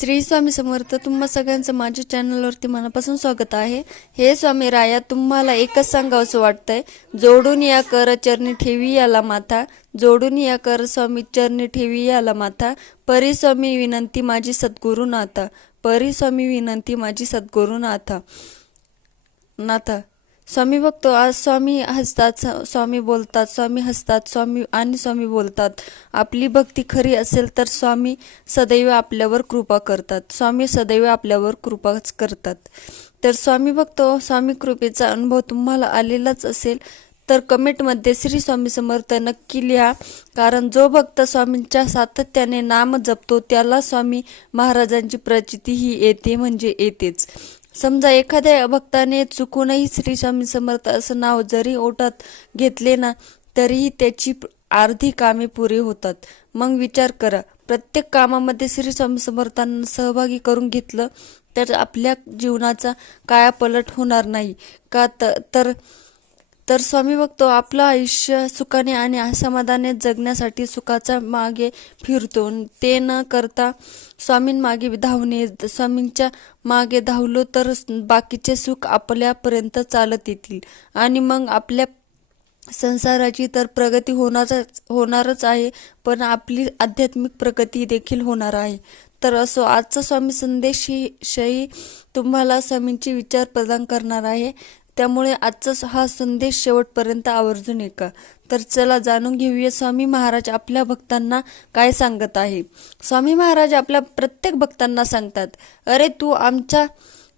श्री स्वामी समर्थ तुम्हा सगळ्यांचं माझ्या चॅनलवरती मनापासून स्वागत आहे. हे स्वामी राया तुम्हाला एकच सांगावंसं वाटतंय. जोडून या कर चरणी ठेवी याला माथा. जोडून या कर स्वामी चरणी ठेवी याला माथा. परी स्वामी विनंती माझी सद्गुरू नाथा. परी स्वामी विनंती माझी सद्गुरू नाथा. नाथा. स्वामी बघतो आज स्वामी हसतात स्वामी बोलतात स्वामी हसतात स्वामी आणि स्वामी बोलतात. आपली भक्ती खरी असेल तर स्वामी सदैव आपल्यावर कृपा करतात. स्वामी सदैव आपल्यावर कृपाच करतात. तर स्वामी बघतो स्वामी कृपेचा अनुभव तुम्हाला आलेलाच असेल तर कमेंटमध्ये श्री स्वामी समर्थ नक्की लिहा. कारण जो भक्त स्वामींच्या सातत्याने नाम जपतो त्याला स्वामी महाराजांची प्रचिती ही येते म्हणजे येतेच. समजा एखाद्या भक्ताने चुकूनही श्री स्वामी समर्थ असं नाव जरी ओटात घेतले ना तरीही त्याची अर्धी कामे पुरी होतात. मग विचार करा प्रत्येक कामामध्ये श्री स्वामी समर्थांना सहभागी करून घेतलं तर आपल्या जीवनाचा कायापलट होणार नाही. का त- तर तर स्वामी बघतो आपलं आयुष्य सुखाने आणि असमाधाने जगण्यासाठी सुखाचा मागे फिरतो. ते न करता स्वामींमागे धावणे स्वामींच्या मागे धावलो तर बाकीचे सुख आपल्यापर्यंत चालत येतील. आणि मग आपल्या संसाराची तर प्रगती होणारच होणारच आहे पण आपली आध्यात्मिक प्रगती देखील होणार आहे. तर असो आजचा स्वामी संदेश ही शही तुम्हाला स्वामींचे विचार प्रदान करणार आहे. त्यामुळे आजचा हा संदेश शेवटपर्यंत आवर्जून ऐका. तर चला जाणून घेऊया स्वामी महाराज आपल्या भक्तांना काय सांगत आहे. स्वामी महाराज आपल्या प्रत्येक भक्तांना सांगतात अरे तू आमच्या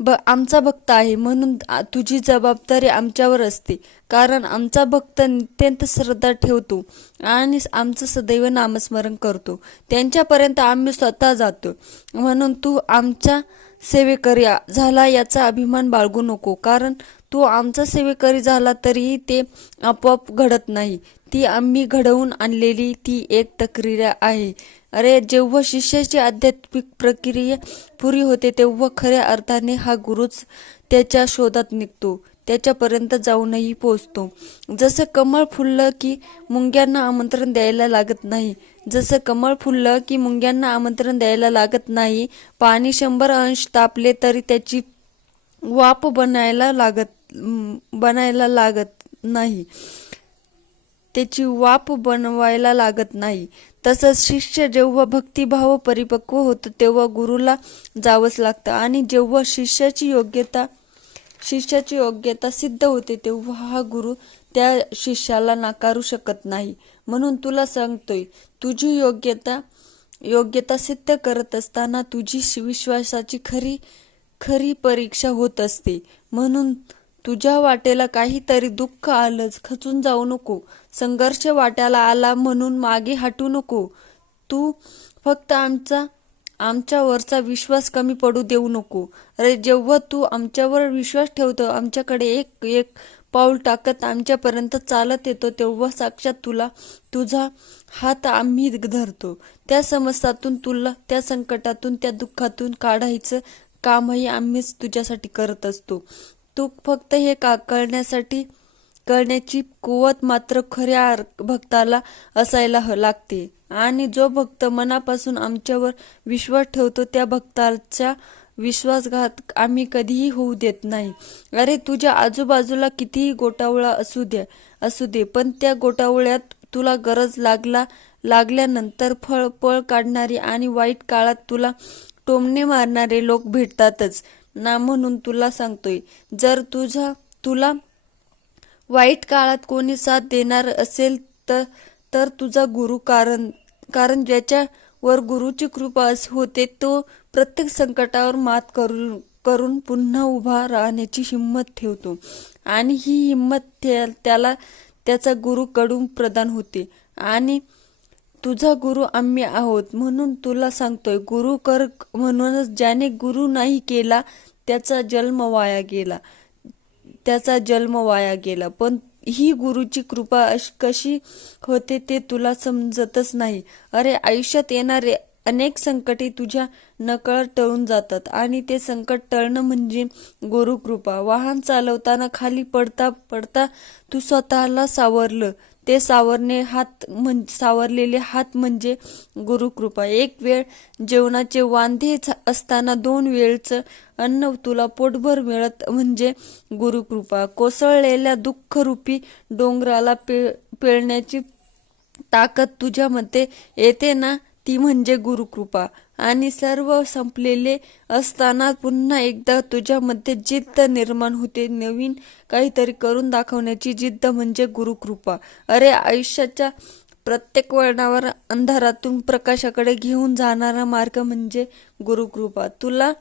ब आमचा भक्त आहे म्हणून तुझी जबाबदारी आमच्यावर असते. कारण आमचा भक्त नित्यंत श्रद्धा ठेवतो आणि आमचं सदैव नामस्मरण करतो. त्यांच्यापर्यंत आम्ही स्वतः जातो. म्हणून तू आमच्या सेवेकरी झाला याचा अभिमान बाळगू नको. कारण तू आमचा सेवेकरी झाला तरीही ते आपोआप घडत नाही. ती आम्ही घडवून आणलेली ती एक प्रक्रिया आहे. अरे जेव्हा शिष्याची आध्यात्मिक प्रक्रिया पुरी होते तेव्हा खऱ्या अर्थाने हा गुरुच त्याच्या शोधात निघतो. त्याच्यापर्यंत जाऊनही पोचतो जसं कमळ फुललं की मुंग्यांना आमंत्रण द्यायला लागत नाही जसं कमळ फुललं की मुंग्यांना आमंत्रण द्यायला लागत नाही पाणी शंभर अंश तापले तरी त्याची वाप बनायला लागत बनायला लागत नाही. त्याची वाप बनवायला लागत नाही. तसंच शिष्य जेव्हा भक्तिभाव परिपक्व होतं तेव्हा गुरुला जावंच लागतं. आणि जेव्हा शिष्याची योग्यता शिष्याची योग्यता सिद्ध होते तेव्हा हा गुरु त्या शिष्याला नाकारू शकत नाही. म्हणून तुला सांगतोय तुझी योग्यता योग्यता सिद्ध करत असताना तुझी शि- विश्वासाची खरी खरी परीक्षा होत असते. म्हणून तुझ्या वाटेला काहीतरी दुःख आलंच खचून जाऊ नको. संघर्ष वाट्याला आला म्हणून मागे हटू नको. तू फक्त आमचा आमच्यावरचा विश्वास कमी पडू देऊ नको. अरे जेव्हा तू आमच्यावर विश्वास ठेवतो आमच्याकडे एक एक पाऊल टाकत आमच्यापर्यंत चालत येतो तेव्हा साक्षात तुला तुझा हात आम्ही धरतो. त्या समस्यातून तुला त्या संकटातून त्या दुःखातून काढायचं कामही आम्हीच तुझ्यासाठी करत असतो. तू फक्त हे का करण्यासाठी करण्याची कुवत मात्र खऱ्या भक्ताला असायला लागते. आणि जो भक्त मनापासून आमच्यावर विश्वास ठेवतो त्या भक्ताच्या विश्वासघात आम्ही कधीही होऊ देत नाही. अरे तुझ्या आजूबाजूला कितीही गोटावळा असू द्या असू दे पण त्या गोटावळ्यात तुला गरज लागला लागल्यानंतर फळ पळ काढणारी आणि वाईट काळात तुला टोमणे मारणारे लोक भेटतातच. ना म्हणून तुला सांगतोय. जर तुझा तुला वाईट काळात कोणी साथ देणार असेल तर तर तुझा गुरु कारण कारण ज्याच्यावर गुरुची कृपा होते तो प्रत्येक संकटावर मात करून करून पुन्हा उभा राहण्याची हिंमत ठेवतो. आणि ही हिंमत त्या- त्याला त्याचा गुरुकडून प्रदान होते. आणि तुझा गुरु आम्ही आहोत म्हणून तुला सांगतोय गुरु कर म्हणूनच ज्याने गुरु नाही केला त्याचा जन्म वाया गेला. त्याचा जन्म वाया गेला. पण ही गुरुची कृपा अश- कशी होते ते तुला समजतच नाही. अरे आयुष्यात येणारे अनेक संकटे तुझ्या नकळत टळून जातात आणि ते संकट टळणं म्हणजे गुरुकृपा. वाहन चालवताना खाली पडता पडता तू स्वतःला सावरलं. ते सावरणे हात म्हण सावरलेले हात म्हणजे गुरुकृपा. एक वेळ जेवणाचे वांधे असताना दोन वेळचं अन्न तुला पोटभर मिळत म्हणजे गुरुकृपा. कोसळलेल्या दुःखरूपी डोंगराला पे पेळण्याची ताकद तुझ्यामध्ये येते ना? ती म्हणजे गुरुकृपा. आणि सर्व संपलेले असताना पुन्हा एकदा तुझ्यामध्ये जिद्द निर्माण होते. नवीन काहीतरी करून दाखवण्याची जिद्द म्हणजे गुरुकृपा. अरे आयुष्याच्या प्रत्येक वळणावर अंधारातून प्रकाशाकडे घेऊन जाणारा मार्ग म्हणजे गुरुकृपा. तुला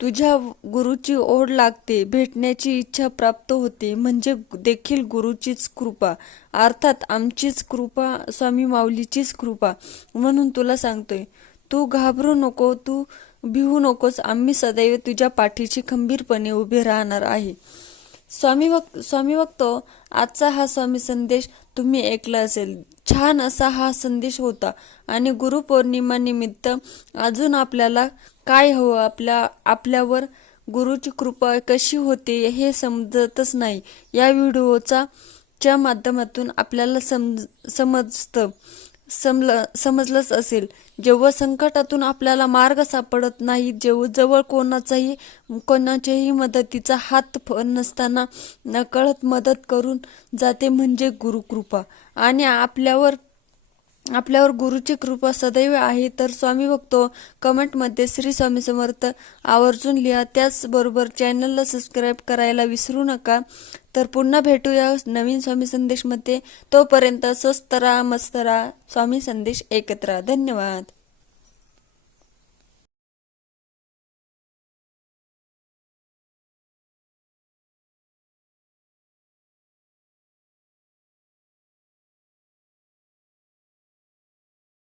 तुझ्या गुरुची ओढ लागते भेटण्याची इच्छा प्राप्त होते म्हणजे देखील गुरुचीच कृपा. अर्थात आमचीच कृपा स्वामी माऊलीचीच कृपा म्हणून तुला सांगतोय. तू घाबरू नको तू भिवू नकोस आम्ही सदैव तुझ्या पाठीशी खंबीरपणे उभे राहणार आहे. स्वामी भक्त स्वामी भक्त आजचा हा स्वामी संदेश तुम्ही ऐकला असेल. छान असा हा संदेश होता. आणि गुरुपौर्णिमानिमित्त अजून आपल्याला काय हवं? आपल्या आपल्यावर गुरुची कृपा कशी होते हे समजतच नाही. या व्हिडिओचा च्या माध्यमातून आपल्याला समज समजतं. समलं समजलंच असेल. जेव्हा संकटातून आपल्याला मार्ग सापडत नाही जेव्हा जवळ कोणाचाही कोणाच्याही मदतीचा हात फ- नसताना नकळत मदत करून जाते म्हणजे गुरुकृपा. आणि आपल्यावर आपल्यावर गुरुची कृपा सदैव आहे. तर स्वामी बघतो कमेंटमध्ये श्री स्वामी समर्थ आवर्जून लिहा. त्याचबरोबर चॅनलला सबस्क्राईब करायला विसरू नका. तर पुन्हा भेटूया नवीन स्वामी संदेशमध्ये. तोपर्यंत स्वस्त राहा मस्त राहा. स्वामी संदेश एकत्र. धन्यवाद.